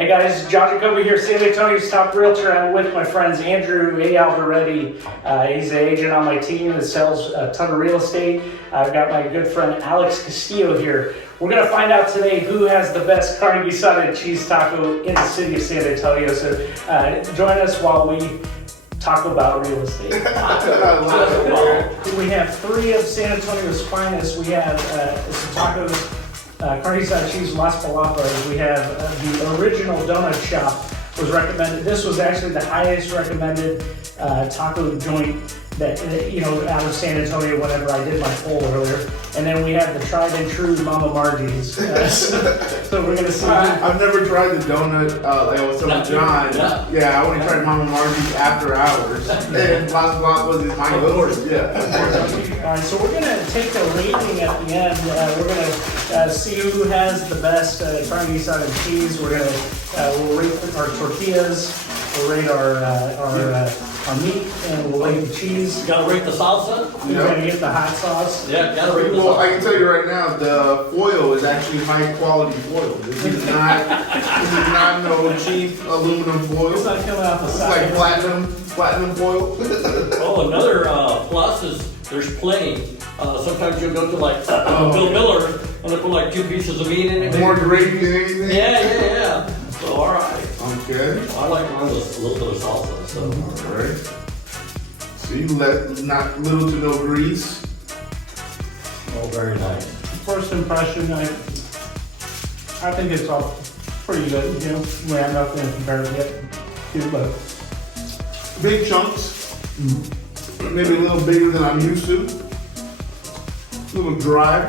Hey guys, John Jacoby here, San Antonio's top realtor. I'm with my friends Andrew A. Alvaretti. He's an agent on my team that sells a ton of real estate. I've got my good friend Alex Castillo here. We're going to find out today who has the best Carne Guisada cheese taco in the city of San Antonio. So join us while we talk about real estate. We have three of San Antonio's finest. We have some tacos. Carne Guisada cheese, Las Palapas. We have the original donut shop was recommended. This was actually the highest recommended taco joint that, out of San Antonio whenever I did my poll earlier. And then we have the tried and true Mama Margies. So we're gonna see. I've never tried the donut like I was telling John. Yeah, I only tried Mama Margies after hours. And Las Palapas is my favorite. Yeah. All right, so we're gonna take a rating at the end. We're gonna see who has the best Carne Guisada cheese. We're gonna we'll rate our tortillas. We'll rate our meat, and we'll rate the cheese. You gotta rate the salsa. We're gonna get the hot sauce. Yeah, gotta rate the Well, salsa. I can tell you right now, the foil is actually high quality foil. This is not no cheap aluminum foil. It's not coming out the It's side. like platinum foil. Oh, another plus is there's plenty. Sometimes you'll go to like Bill Miller and they'll put like 2 pieces of meat in it. More gravy than anything. Yeah. So all right. Okay. I like mine with a little bit of salsa. So All right. So you let not little to no grease. oh, very nice. First impression, I think it's all pretty good. We have nothing to compare it yet to, but Big chunks. Maybe a little bigger than I'm used to. A little dry.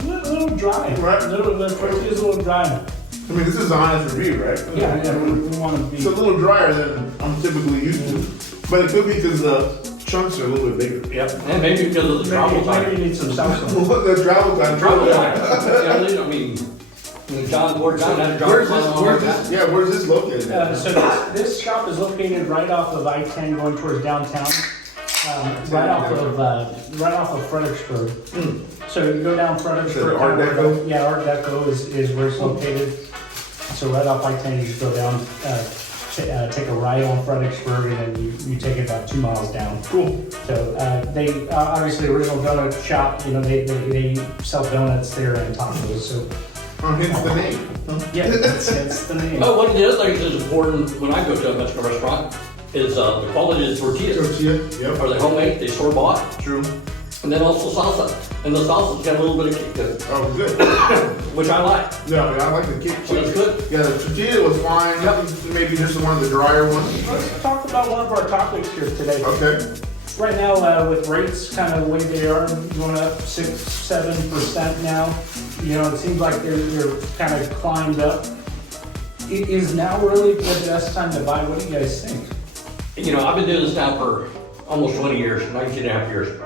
a little dry. Right. The tortilla is a little dry. I mean, this is honest review, right? Yeah, we want to be. It's a little drier than I'm typically used to. But it could be because the chunks are a little bit bigger. Yep. And maybe because of the travel time. Maybe you need some salsa. The travel time. Travel time. I mean, John had a travel Where's time on our back. where's this located? So this shop is located right off of I-10 going towards downtown, right off of Fredericksburg. So you go down Fredericksburg. So Art Deco? Yeah, Art Deco is where it's located. So right off I-10, you just go down, take a right on Fredericksburg, and then you take it about 2 miles down. Cool. So they obviously original donut shop. They sell donuts there and tacos. So Hence the name. yeah, that's the name. Oh, one of the other things that's important when I go to a Mexican restaurant is the quality of the tortillas. Tortilla. Yep. Are they homemade? They store bought? True. And then also salsa. And the salsa's got a little bit of kick to it, Oh, good. which I like. Yeah, I mean, I like the kick So that's too. good. Yeah, the tortilla was fine. Maybe just one of the drier ones. Let's talk about one of our topics here today. Okay. Right now, with rates kind of the way they are, going up 6-7% now. It seems like they're kind of climbed up. Is now really the best time to buy? What do you guys think? I've been doing this now for almost 20 years, 19 and a half years.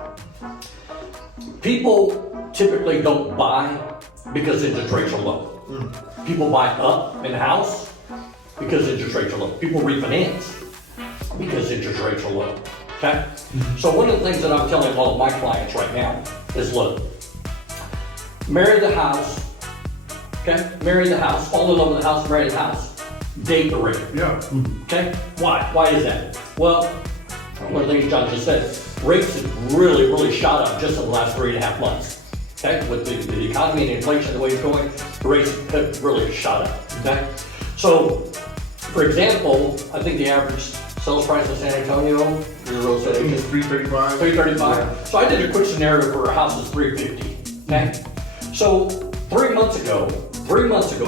People typically don't buy because interest rates are low. People buy up in a house because interest rates are low. People refinance because interest rates are low. Okay? So one of the things that I'm telling all of my clients right now is, look, marry the house, okay? Marry the house, fall in love with the house, marry the house, date the rate. Yeah. Okay? Why? Why is that? Well, one of the things John just said, rates have really shot up just in the last 3.5 months. Okay? With the economy and inflation the way it's going, the rates have really shot up. Okay? So, for example, I think the average sales price in San Antonio, your real estate agent, 335. 335. So I did a quick scenario for a house that's 350. Okay? So 3 months ago,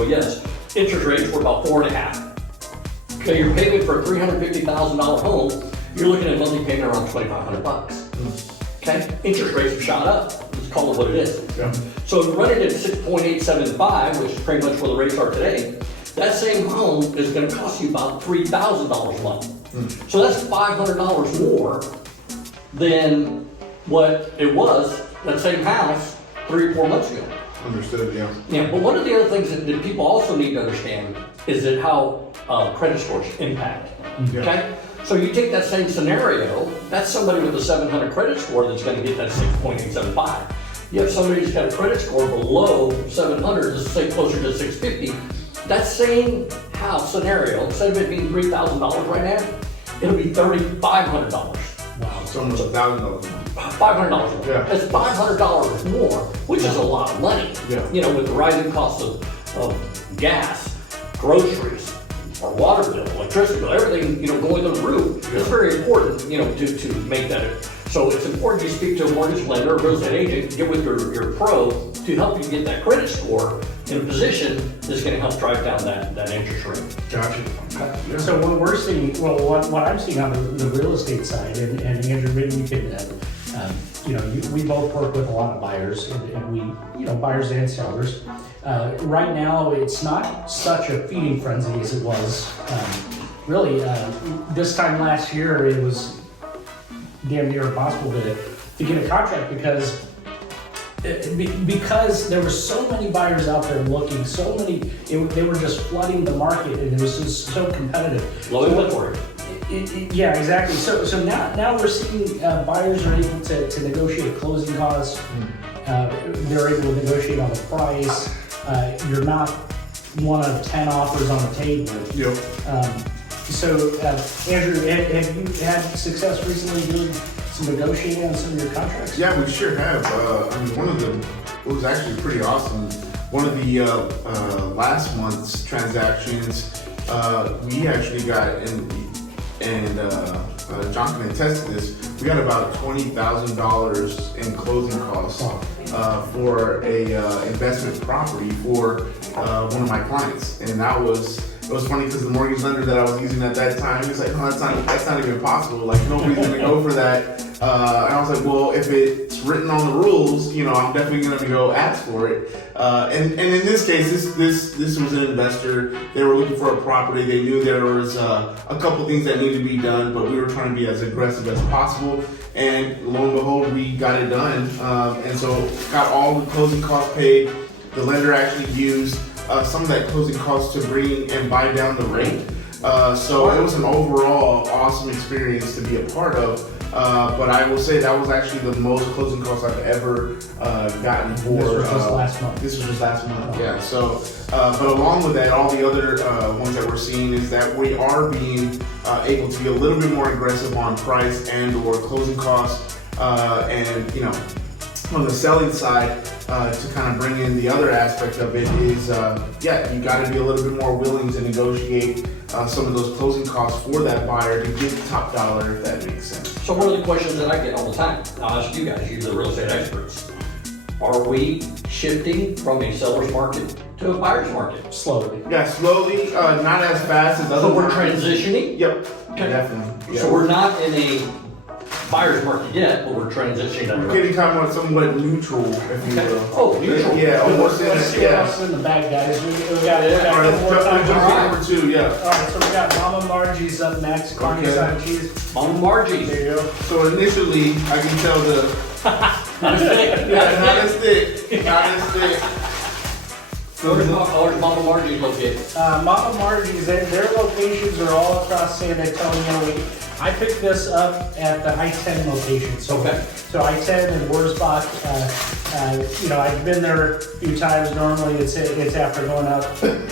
yes, interest rates were about 4.5. Okay, you're paying for a $350,000 home, you're looking at monthly payment around $2,500. Okay, interest rates have shot up. Let's call it what it is. Yeah. So if you run it at 6.875, which is pretty much where the rates are today, that same home is going to cost you about $3,000 a month. So that's $500 more than what it was, that same house, 3 or 4 months ago. Understood, yeah. Yeah, but one of the other things that people also need to understand is that how credit scores impact. Yeah. Okay? So you take that same scenario, that's somebody with a 700 credit score that's going to get that 6.875. You have somebody who's got a credit score below 700, let's say closer to 650, that same house scenario, instead of it being $3,000 right now, it'll be $3,500. Wow, it's almost $1,000. $500 more. Yeah. That's $500 more, which is a lot of money. Yeah. You know, with the rising cost of gas, groceries, our water bill, electricity bill, everything, you know, going through the roof. Yeah. It's very important, you know, to make that. So it's important you speak to a mortgage lender, a real estate agent, get with your pro to help you get that credit score in a position that's gonna help drive down that interest rate. Gotcha. Yeah. So what we're seeing, well, what I'm seeing on the real estate side, and Andrew, maybe you can, you know, we both work with a lot of buyers, and we, you know, buyers and sellers. Right now, it's not such a feeding frenzy as it was. Really, this time last year, it was damn near impossible to get a contract because there were so many buyers out there looking, so many, they were just flooding the market, and it was just so competitive. Low inventory. Yeah, exactly. So now we're seeing buyers are able to negotiate closing costs. They're able to negotiate on the price. You're not one of 10 offers on the table. Yep. So, Andrew, have you had success recently doing some negotiating on some of your contracts? Yeah, we sure have. I mean, one of them was actually pretty awesome. One of the last month's transactions, we actually got, and John can attest to this, we got about $20,000 in closing costs for a investment property for one of my clients, and it was funny because the mortgage lender that I was using at that time, he was like, "No, that's not even possible. Like, nobody's gonna go for that." And I was like, "Well, if it's written on the rules, you know, I'm definitely gonna go ask for it." And in this case, this was an investor. They were looking for a property. They knew there was a couple things that needed to be done, but we were trying to be as aggressive as possible. And lo and behold, we got it done. And so got all the closing costs paid. The lender actually used some of that closing costs to bring and buy down the rate. So it was an overall awesome experience to be a part of. But I will say that was actually the most closing costs I've ever gotten for. This was just last month. This was just last month, yeah. So, but along with that, all the other ones that we're seeing is that we are being able to be a little bit more aggressive on price and/or closing costs, and you know, on the selling side, to kind of bring in the other aspect of it is, you got to be a little bit more willing to negotiate some of those closing costs for that buyer to get top dollar, if that makes sense. So one of the questions that I get all the time, I'll ask you guys, you're the real estate experts. Are we shifting from a seller's market to a buyer's market? Slowly. Yeah, slowly, not as fast as other So we're markets. transitioning? Yep, Okay. definitely. Yeah. So we're not in a buyer's market yet, but we're transitioning that We're direction. getting kind of somewhat neutral, if you Okay. will. Oh, neutral. Yeah, almost in Let's it, see what yeah. else is in the bag, guys. We got All right, one more time. jump All to right. number 2, yeah. All right, so we got Mama Margie's up next. Carne Okay. Guisada cheese. Mama Margies. There you go. So initially, I can tell Not a stick. yeah, not as thick, not as thick. Where's Mama Margies located? Mama Margie's, their locations are all across San Antonio. I picked this up at the I-10 location. So, Okay. So I-10 and Wurzbach, you know, I've been there a few times. Normally it's after going out, and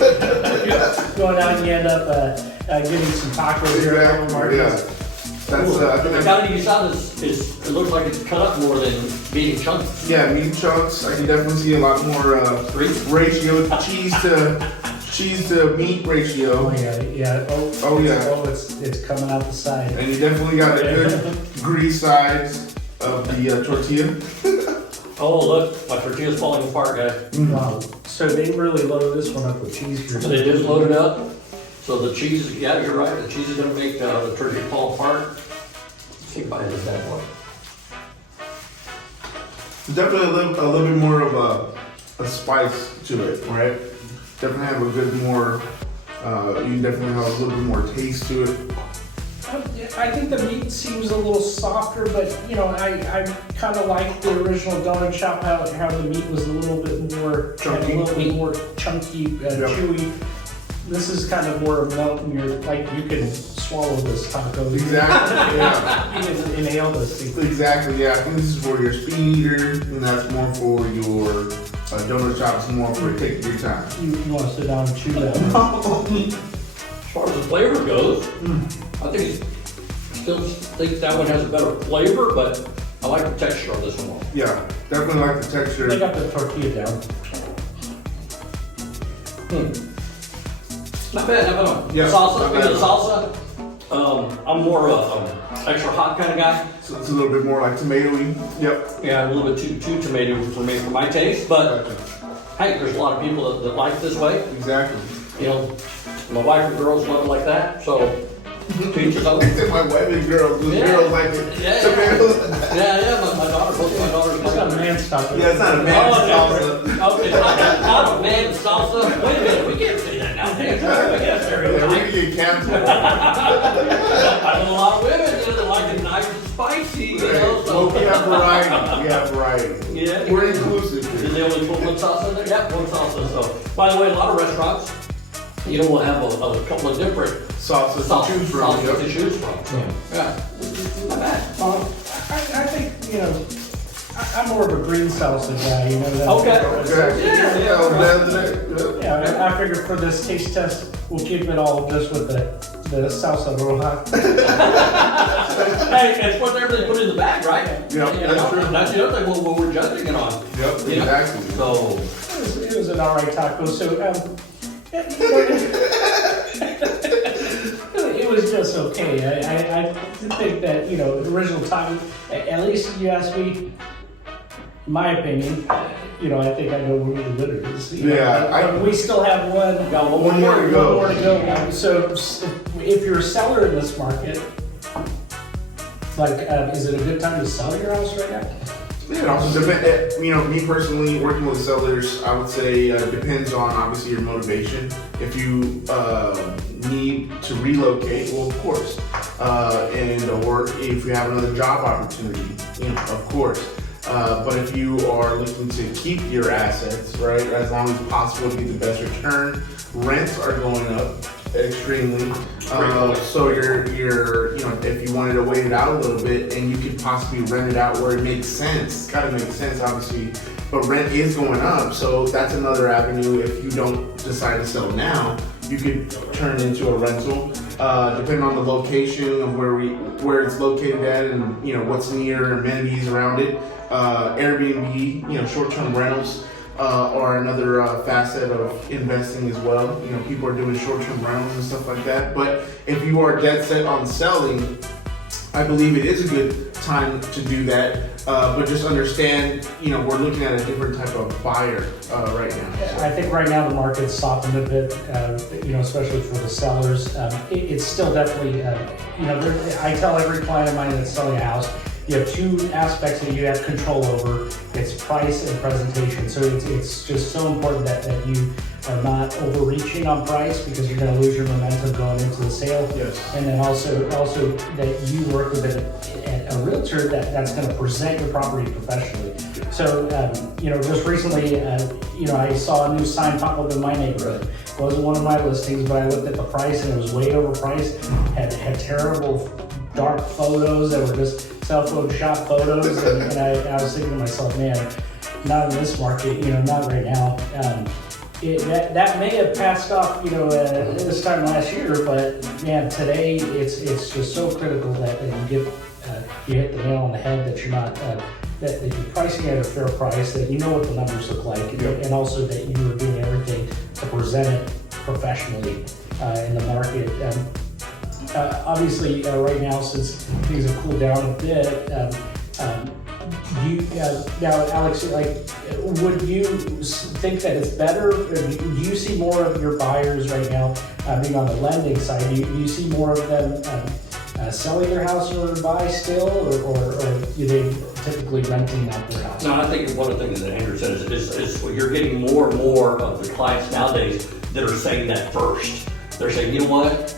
you end up getting some tacos here at Mama Exactly, yeah. Margie's. That's, I think The that's, Carne Guisada it looks like it's cut up more than being chunky. yeah, meat chunks. I can definitely see a lot more ratio, cheese to meat ratio. Oh yeah, yeah. Oh, yeah. Oh, it's coming out the side. And you definitely got a good grease size of the tortilla. Oh, look, my tortilla's falling apart, guys. Wow. So they really load this one up with cheese here. So they just loaded up. So the cheese, yeah, you're right. The cheese is gonna make the turkey fall apart. Let's see if I did that one. It's definitely a little bit more of a spice to it, right? Definitely have a good more, you definitely have a little bit more taste to it. I think the meat seems a little softer, but you know, I kind of like the original donut shop how the meat was a little bit more Chunky. a little bit more chunky, chewy. This is kind of more melt in your, like you can swallow this taco. Exactly, yeah. You can inhale this thing. Exactly, yeah. I think this is for your speed eater, and that's more for your donut shop. It's more for taking your time. You want to sit down and chew that. far as the flavor goes, I still think that one has a better flavor, but I like the texture of this one more. Yeah, definitely like the texture. They got the tortilla down. Not bad, not bad. Yeah, Salsa, not speaking bad. of salsa, I'm more extra hot kind of guy. So it's a little bit more like tomatoey. Yep. Yeah, a little bit too tomato for me, for my taste, but hey, there's a lot of people that like it this way. Exactly. You know, my wife and girls love it like that, so to each his own. My wife and girls, the Yeah. girls like it. Yeah. Tomatoes. My daughter, both of my daughters It's love got it. man stuff. Yeah, it's not a man salsa. Okay, not a man salsa. Wait a minute, we can't say that now. I guess Yeah, we stereotype. can get canceled. I know a lot of women that like it nice and spicy, you know, so. Well, we have variety. We have variety. Yeah. We're inclusive Is here. there only put one salsa in there? Yeah, one salsa. So, by the way, a lot of restaurants, you know, will have a couple of different Salsa to choose from. salsas Yep. to choose from. So, yeah, not bad. I think, you know, I'm more of a green salsa guy, you know. That Okay. Okay. Yeah. That's it. Yep. Yeah, I figured for this taste test, we'll keep it all just with the salsa roja. Hey, it's what everything put in the bag, right? Yeah, You that's know, true. that's the other thing what we're judging it on. Yep, You know? exactly. So, It was an alright taco, so, it was just okay. I think that, you know, the original time, at least if you ask me, my opinion, you know, I think I know where the winner is. You know, Yeah, but we still have one. got One more to go. One more to go. So if you're a seller in this market, like, is it a good time to sell your house right now? Yeah, it also depends. You know, me personally, working with sellers, I would say depends on obviously your motivation. If you need to relocate, well, of course, or if you have another job opportunity, you know, of course. But if you are looking to keep your assets, right, as long as possible to get the best return, rents are going up extremely. So you're, you know, if you wanted to wait it out a little bit and you could possibly rent it out where it makes sense, gotta make sense, obviously. But rent is going up, so that's another avenue. If you don't decide to sell now, you could turn it into a rental, depending on the location of where it's located at, and you know what's near amenities around it. Airbnb, you know, short-term rentals are another facet of investing as well. You know, people are doing short-term rentals and stuff like that. But if you are dead set on selling, I believe it is a good time to do that. But just understand, you know, we're looking at a different type of buyer right now. I think right now the market's softened a bit, you know, especially for the sellers. It's still definitely, you know, I tell every client of mine that's selling a house, you have two aspects that you have control over. It's price and presentation. So it's just so important that you are not overreaching on price, because you're going to lose your momentum going into the sale. Yes. And then also that you work with a realtor that's going to present your property professionally. So, you know, just recently, you know, I saw a new sign pop up in my neighborhood. It wasn't one of my listings, but I looked at the price and it was way overpriced. Had terrible dark photos that were just cell phone shot photos, and I was thinking to myself, man, not in this market, you know, not right now. That may have passed off, you know, this time last year, but man, today it's just so critical that you hit the nail on the head, that you're not that you're pricing at a fair price, that you know what the numbers look like, and also that you are doing everything to present it professionally in the market. Obviously, right now, since things have cooled down a bit, now, Alex, like, would you think that it's better? Do you see more of your buyers right now being on the lending side? Do you see more of them selling their house in order to buy still, or are they typically renting out their house? No, I think one of the things that Andrew said is you're getting more and more of the clients nowadays that are saying that first. They're saying, you know what?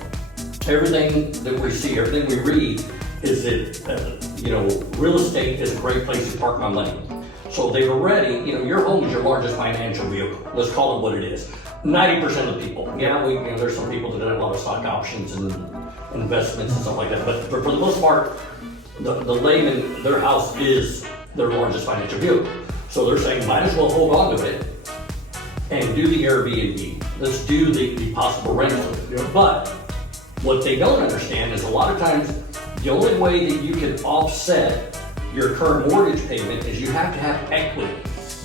Everything that we see, everything we read is that, you know, real estate is a great place to park my money. So they've already, you know, your home is your largest financial vehicle. Let's call it what it is. 90% of the people. Yeah, you know, there's some people that have a lot of stock options and investments and stuff like that. But for the most part, the layman, their house is their largest financial vehicle. So they're saying, might as well hold on to it and do the Airbnb. Let's do the possible rental. Yep. But What they don't understand is a lot of times the only way that you can offset your current mortgage payment is you have to have equity.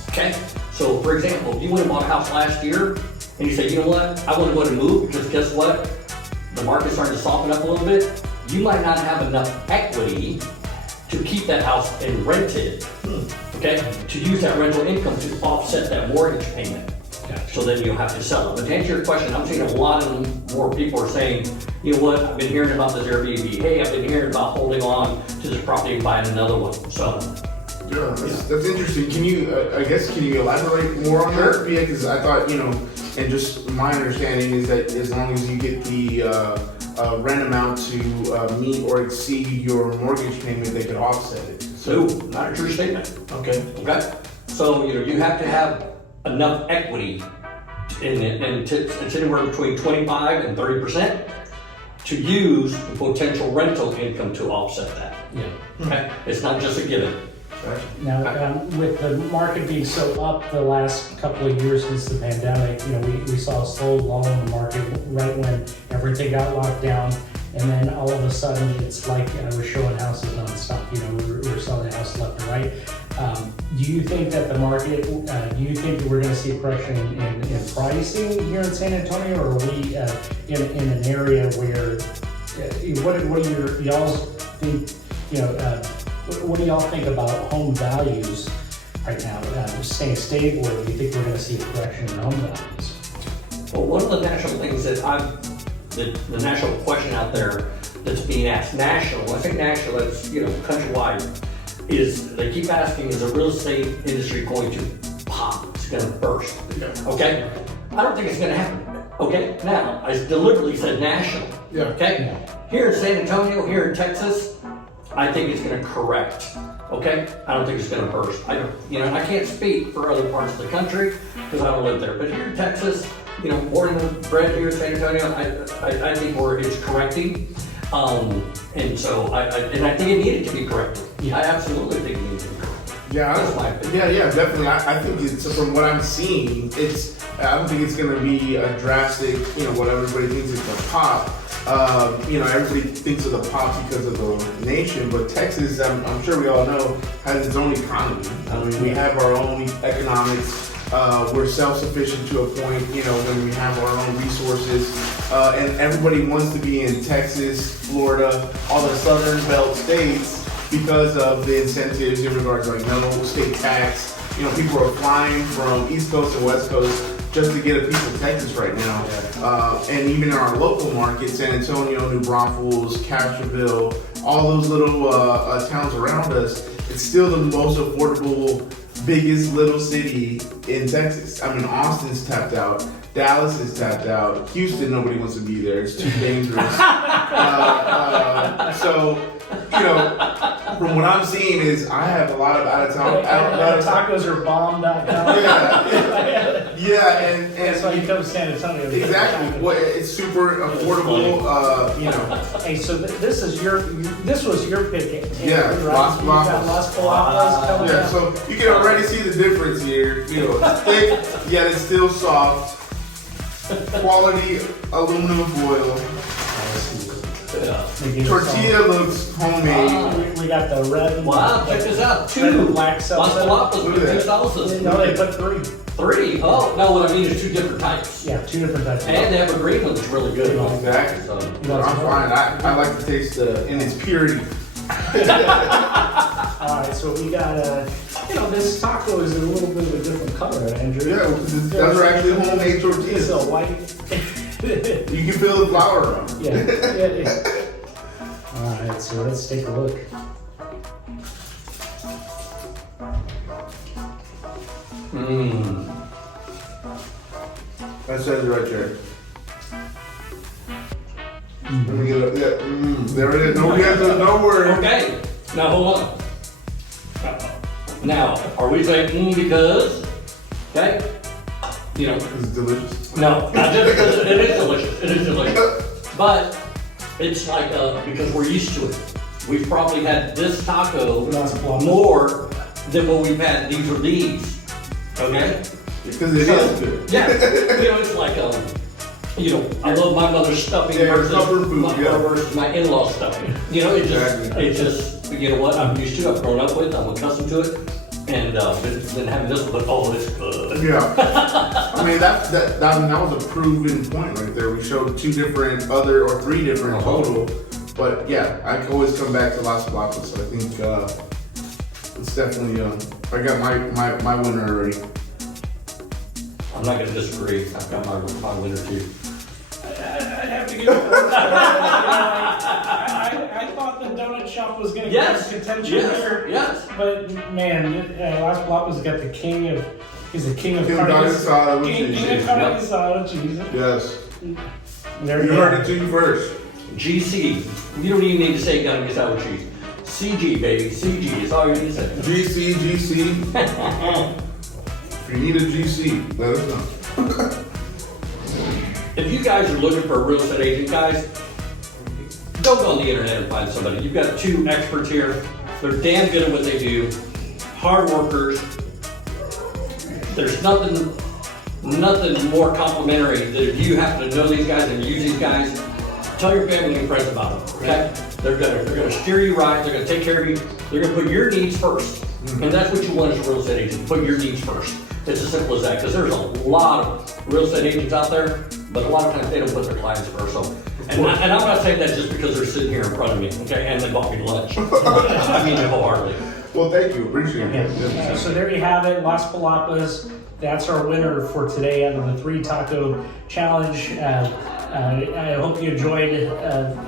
Okay? So for example, if you went and bought a house last year and you say, you know what, I want to go ahead and move because guess what? The market's starting to soften up a little bit. You might not have enough equity to keep that house and rent it. Okay? To use that rental income to offset that mortgage payment. So then you'll have to sell it. But to answer your question, I'm seeing a lot of more people are saying, you know what, I've been hearing about this Airbnb. Hey, I've been hearing about holding on to this property and buying another one. So. Yeah, that's interesting. Can you elaborate more on that? Yeah, because I thought, and just my understanding is that as long as you get the rent amount to meet or exceed your mortgage payment, they could offset it. So, not a true statement. Okay. Okay? So, you have to have enough equity in it, and it's anywhere between 25 and 30% to use the potential rental income to offset that. Yeah. Okay? It's not just a given. Now, with the market being so up the last couple of years since the pandemic, we saw a slow lull in the market right when everything got locked down, and then all of a sudden it's like we're showing houses nonstop. We're selling houses left and right. Do you think that the market? Do you think that we're going to see a correction in pricing here in San Antonio, or are we in an area where? What do y'all think? What do y'all think about home values right now? Staying stable, or do you think we're going to see a correction in home values? Well, one of the national things that the national question out there that's being asked national, I think national, that's countrywide, is they keep asking, is the real estate industry going to pop? It's going to burst. Okay? I don't think it's going to happen. Okay? Now, I deliberately said national. Yeah. Okay? Here in San Antonio, here in Texas, I think it's going to correct. Okay? I don't think it's going to burst. I don't, and I can't speak for other parts of the country because I don't live there. But here in Texas, born and bred here in San Antonio, I think it's correcting. And so I think it needed to be corrected. Yeah. I absolutely think it needed to be corrected. Yeah, That's my opinion. yeah, definitely. I think it's, from what I'm seeing, I don't think it's going to be a drastic, what everybody thinks it's a pop. Everybody thinks of the pop because of the nation, but Texas, I'm sure we all know, has its own economy. I mean, we have our own economics. We're self-sufficient to a point, when we have our own resources. And everybody wants to be in Texas, Florida, all the southern belt states because of the incentives in regards to no state tax. People are flying from East Coast and West Coast just to get a piece of Texas right now. And even in our local market, San Antonio, New Braunfels, Castroville, all those little towns around us, it's still the most affordable, biggest little city in Texas. I mean, Austin's tapped out. Dallas is tapped out. Houston, nobody wants to be there. It's too dangerous. So, from what I'm seeing is I have a lot of out of town. Tacos are bomb.com. Yeah, and That's why you come to San Antonio. Exactly. Well, it's super affordable. Hey, so this was your pick. Yeah, right? Las Palapas coming Yeah, up. so you can already see the difference here. It's thick, yet it's still soft. Quality aluminum foil. Yeah. Tortilla looks homemade. We got the red and Wow, check this out. red and 2 black Las subset. Palapas Look with at 2 that. sauces. No, they put 3. 3? Oh, no, what I mean is 2 different types. Yeah, 2 different types. And they have a green one that's really good. Exactly. So, I'm fine. I like to taste in its purity. Alright, so we got this taco is a little bit of a different color, Andrew. Yeah, those are actually homemade It's tortillas. a white. You can feel the flour around. Yeah. Alright, so let's take a look. That says it right there. Let me get it. Yeah, there it is. No word. okay, now hold on. Now, are we saying because, okay? It's delicious. No, not just because it is delicious. It is delicious. But it's like because we're used to it. We've probably had this taco more than what we've had these or these. Okay? Because it is good. Yeah. It's like You know, I love my mother's stuffing versus versus my in-laws stuffing. You know, it's just, you know what, I'm used to, I've grown up with, I'm accustomed to it. And been having this one, but oh, it's good. Yeah. I mean, that was a proven point right there. We showed three different total. But yeah, I can always come back to Las Palapas. So I think it's definitely, I got my winner already. I'm not gonna disagree. I've got my winner too. I'd have to give it I thought the donut shop was going to get contention here. Yes. But man, Las Palapas got the king of, he's the king of Carne Guisada with cheese. King of Carne Guisada cheese. Yes. There You heard it to you first. GC. You don't even need to say Carne Guisada with cheese. CG, baby. CG is all you need to say. GC. If you need a GC, let us know. If you guys are looking for a real estate agent, guys, don't go on the internet and find somebody. You've got two experts here. They're damn good at what they do. Hard workers. There's nothing more complimentary than if you happen to know these guys and use these guys. Tell your family and friends about them. Okay? They're gonna steer you right. They're gonna take care of you. They're gonna put your needs first, and that's what you want as a real estate agent. Put your needs first. It's as simple as that. Because there's a lot of real estate agents out there, but a lot of times they don't put their clients first. So, and I'm not saying that just because they're sitting here in front of me, okay, and they bought me lunch. I mean it wholeheartedly. Well, thank you. Appreciate it. Yeah. So there you have it, Las Palapas. That's our winner for today out of the 3 taco challenge. I hope you enjoyed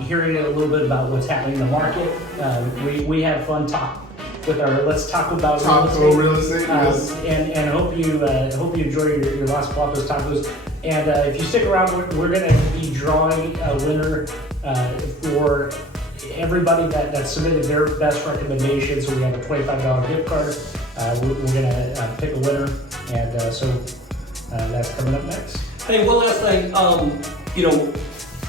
hearing a little bit about what's happening in the market. We had fun talking with our Let's Talk About Real Estate. Yes. And I hope you enjoy your Las Palapas tacos. And if you stick around, we're going to be drawing a winner for everybody that submitted their best recommendation. So we have a $25 gift card. We're going to pick a winner, and so that's coming up next. Hey, one last thing. You know,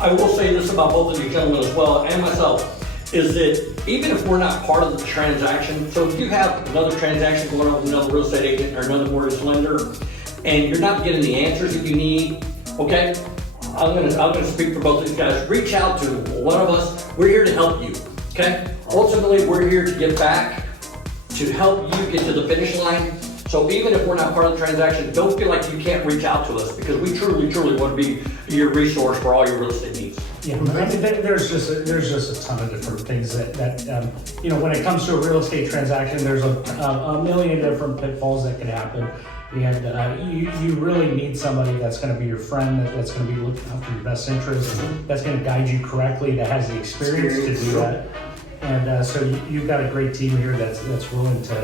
I will say this about both of you gentlemen as well, and myself, is that even if we're not part of the transaction, so if you have another transaction going on with another real estate agent or another mortgage lender, and you're not getting the answers that you need, okay? I'm gonna speak for both of these guys. Reach out to one of us. We're here to help you, okay? Ultimately, we're here to give back, to help you get to the finish line. So even if we're not part of the transaction, don't feel like you can't reach out to us, because we truly want to be your resource for all your real estate needs. Yeah, I mean, there's just a ton of different things that you know, when it comes to a real estate transaction, there's a million different pitfalls that can happen. And you really need somebody that's going to be your friend, that's going to be looking after your best interests, that's going to guide you correctly, that has the experience to do that. And so you've got a great team here that's willing to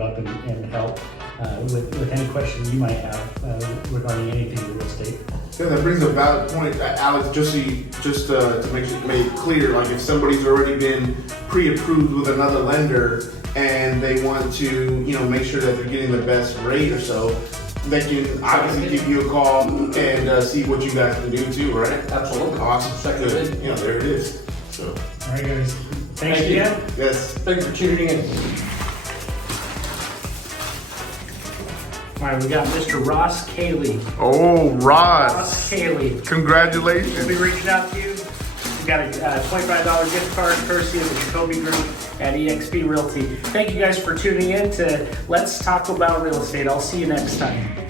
open up and help with any question you might have regarding anything real estate. Yeah, that brings a valid point, Alex. Just to make it clear, like if somebody's already been pre-approved with another lender and they want to, you know, make sure that they're getting the best rate or so, they can obviously give you a call and see what you guys can do too, right? Absolutely. Awesome. Good. You know, there it is. So. All right, guys. Thanks again. Yes. Thanks for tuning in. All right, we got Mr. Ross Cayley. Oh, Ross Cayley. Congratulations. We'll be reaching out to you. We got a $25 gift card courtesy of the Jacoby Group at eXp Realty. Thank you guys for tuning in to Let's Talk About Real Estate. I'll see you next time.